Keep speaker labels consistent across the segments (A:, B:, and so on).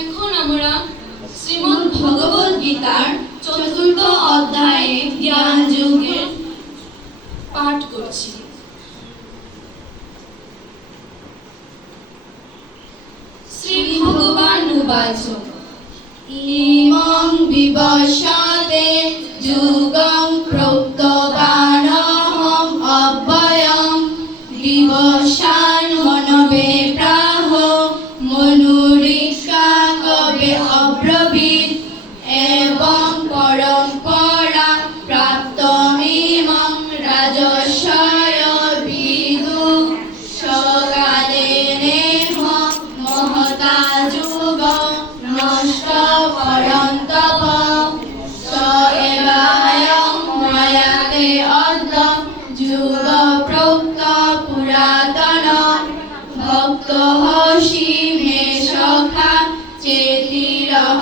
A: এখন আমরা শ্রীমদ্ ভগবত গীতার চতুর্থ অধ্যায়ে জ্ঞান যুগের পাঠ করছি। শ্রী ভগবান উবাচ,
B: ইমং বিবশতে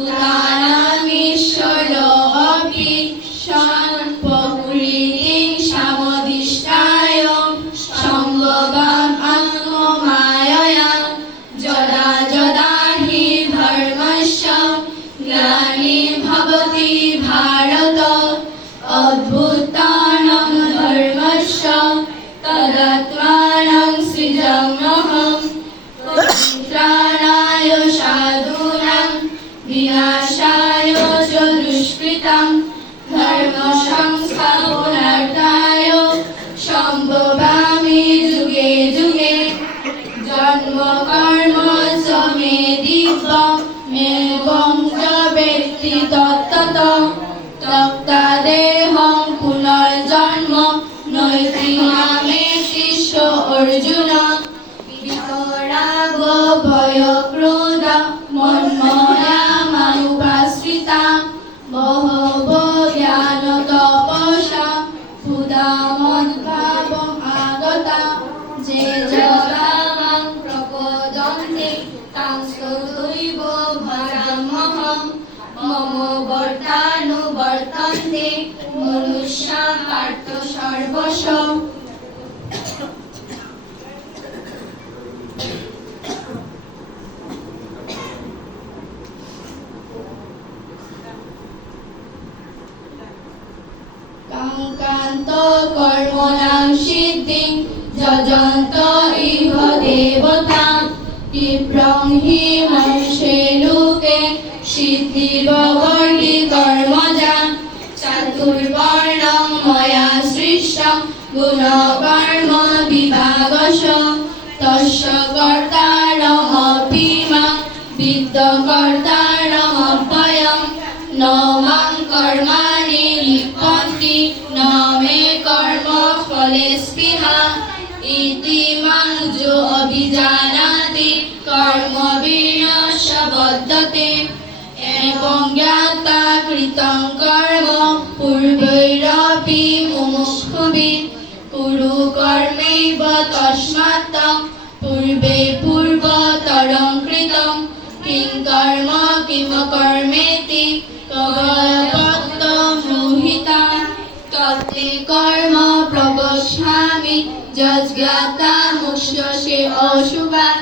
B: Love. সর্বস্ব কাঙ্কান্ত কর্মণাং সিদ্ধিং, যজন্ত ইহ দেবতা। তীব্রং হি মনুষ্যে লোকে সিদ্ধির্বর্গি কর্মজা। চাতুর্বর্ণং ময়া সৃষ্টং গুণকর্ম বিভাগশ তস্য কর্তারমপি মাং বিদ্যকর্তারমভয়ং ন মাং কর্মাণি লিপন্তি ন মে কর্ম ফলে স্পৃহা, ইতি মাং যো অভিজানাতি কর্ম বিনাশ বদ্ধতে এবং জ্ঞাতা কৃতং কর্ম, পূর্বৈরপি মুমুক্ষুবিদ কুরু কর্মৈব তস্মাৎ तं পূর্বে পূর্বতরং কৃতং কিং কর্ম কিম কর্মেতি তত্তে কর্ম প্রবক্ষ্যামি যজ্ঞাতা মুষ্যসে অশুভাৎ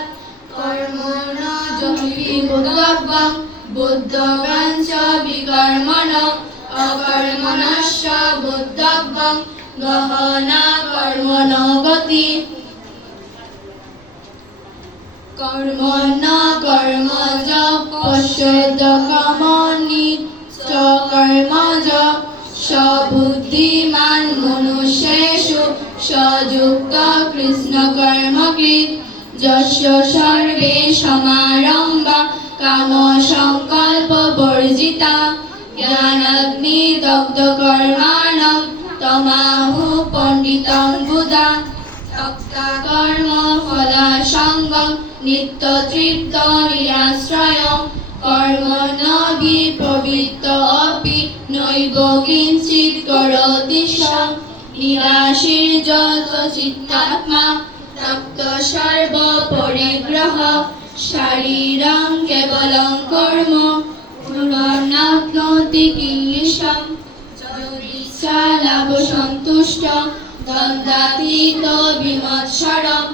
B: কর্ম ন জহি বুদ্ধবাঞ্চ বিকর্মণ। গহনা কর্মণ গতি কর্ম ন কর্মজ পশ্যদ কমনি চ কর্মজ সবুদ্ধিমান মনুষ্যেষু সযুক্ত কৃষ্ণ কর্মকৃত। যস্য সর্বে সমারম্ভা, কাম সংকল্প বর্জিতা। জ্ঞানাগ্নি দগ্ধ কর্মাণং তমাহু পণ্ডিতং বুধা তক্তা কর্ম ফলাসঙ্গম নিত্য তৃপ্ত নিরাশ্রয় কর্ম ন বিপ্রবৃত্ত অপি নৈব কিঞ্চিৎ করতি স নিরাশীর্যত চিত্তাত্মা, তপ্ত সর্ব পরিগ্রহ, শারীরং কেবলং কর্ম, পুনর্নাপ্নোতি কিল্লিশম যদিচ্ছা লাভ সন্তুষ্ট দ্বন্দ্বাতীত বিমৎসরম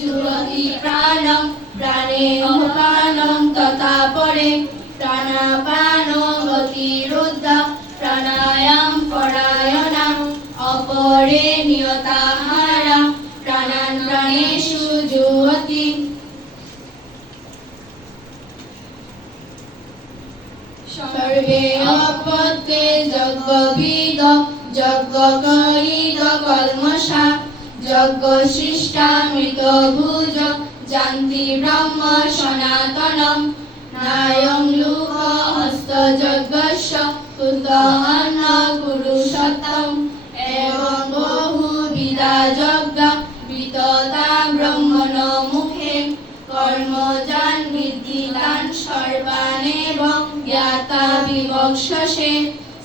B: জুরতি প্রাণম, প্রাণে তথা পরে প্রাণাপান, গতিরুদ্ধ, প্রাণায়াম পরায়ণা অপরে নিয়তাহারা অপত্যে যজ্ঞবিদ, যজ্ঞকরিদ কর্মসা যজ্ঞ সৃষ্টামৃত ভুজ জান্তি ব্রহ্ম, সনাতনম নায়ং লুক, হস্ত যজ্ঞস্য কুতহন্ন বিবক্ষসে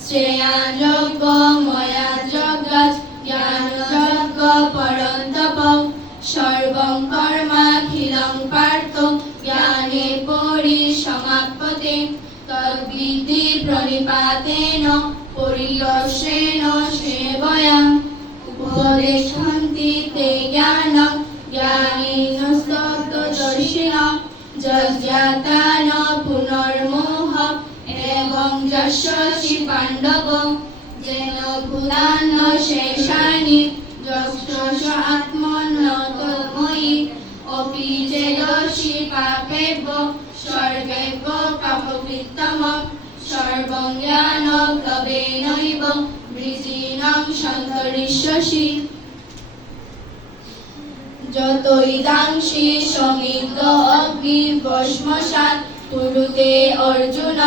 B: শ্রেয়ান যজ্ঞ, ময়া যজ্ঞ জ্ঞান যজ্ঞ, পরন্তপ, সর্বং কর্মাখিলং পার্থ, জ্ঞানে পরিসমাপ্যতে, তদ্বিধি প্রণিপাতেন পরিয়সেন সেবয়াম উপদেশন্তি তে জ্ঞানম জ্ঞানীনস্তত্ত্বদর্শিনম যজ্ঞাতান পুনর্মোহ যশস্বী পাণ্ডব, যেন ভূতান্ন শেষানি যশ আত্মন্ন তন্ময়ী অপি চেদসি পাপেব সর্বেব পাপকৃত্তম সর্বং জ্ঞান ক্লবেনৈব বৃজিনং সন্তরিষ্যসি। যতৈদাংশি সমিত অগ্নি ভস্মসাৎ কুরুতে অর্জুন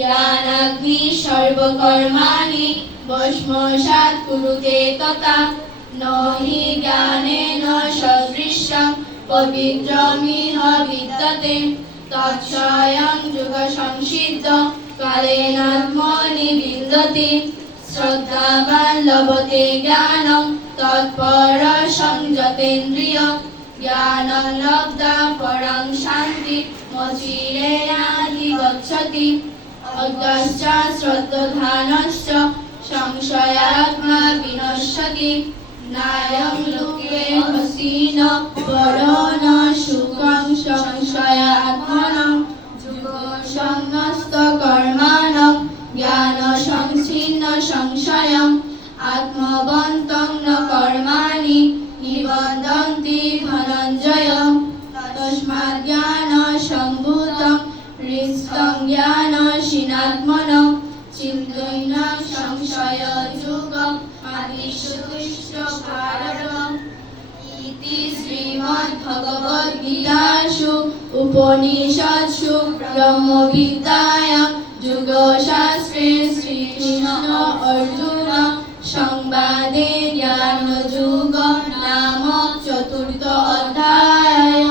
B: জ্ঞানাগ্নি সর্বকর্মাণি ভস্মসাৎ কুরুতে তথা। নহি জ্ঞানেন সদৃশ্যং পবিত্রমিহ বিদ্যতে। তৎস্বয়ং যুগ সংসিদ্ধ কালেনাত্মনি বিন্দতি। শ্রদ্ধাবান লভতে জ্ঞানম তৎপর সংযতেন্দ্রিয় জ্ঞানং লব্ধা পরং শান্তি মচিরেয়াধি গচ্ছতি অজ্ঞশ্চ, শ্রদ্ধধানশ্চ সংশয়াত্মা বিনশ্যতি নায়ং লোকে হসিন পরণ সুখং, সংশয়াত্মনং। জ্ঞান সংচ্ছিন্ন সংশয়ম আত্মবন্तं ন কর্মাণি নিবন্ধন্তি ধনঞ্জয় শ্রীমদ্ভগবদ্গীতাসু উপনিষৎসু ব্রহ্মবিদ্যায়াং যুগশাস্ত্রে শ্রীকৃষ্ণ অর্জুন সংবাদে জ্ঞানযুগ নামক চতুর্থ অধ্যায়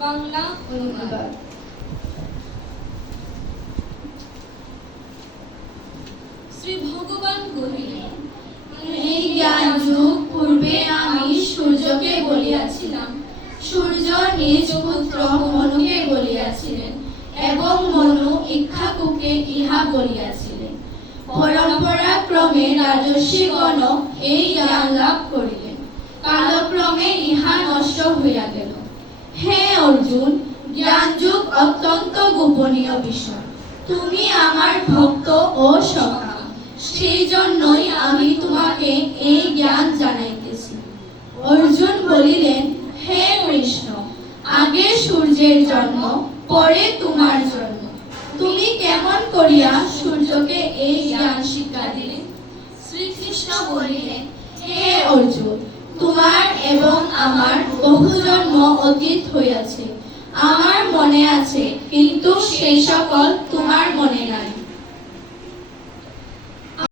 A: বাংলা অনুবাদ শ্রী ভগবান
B: ইহা পরম্পরা ক্রমে এই জ্ঞান লাভ করিলেন। কালক্রমে নষ্ট হইয়া গেল। অর্জুন অত্যন্ত গোপনীয় বিষয়। তুমি আমার ভক্ত ও সখা। সেই জন্যই আমি তোমাকে এই জ্ঞান জানাইতেছি। অর্জুন বলিলেন, হে কৃষ্ণ, আগে সূর্যের জন্ম, পরে তোমার জন্ম। তুমি কেমন করিয়া সূর্যকে এই জ্ঞান শিক্ষা দিলে? শ্রীকৃষ্ণ বলিলেন, হে অর্জুন, তোমার এবং আমার বহু জন্ম অতীত হইয়াছে। আমার মনে আছে, কিন্তু সেই সকল তোমার মনে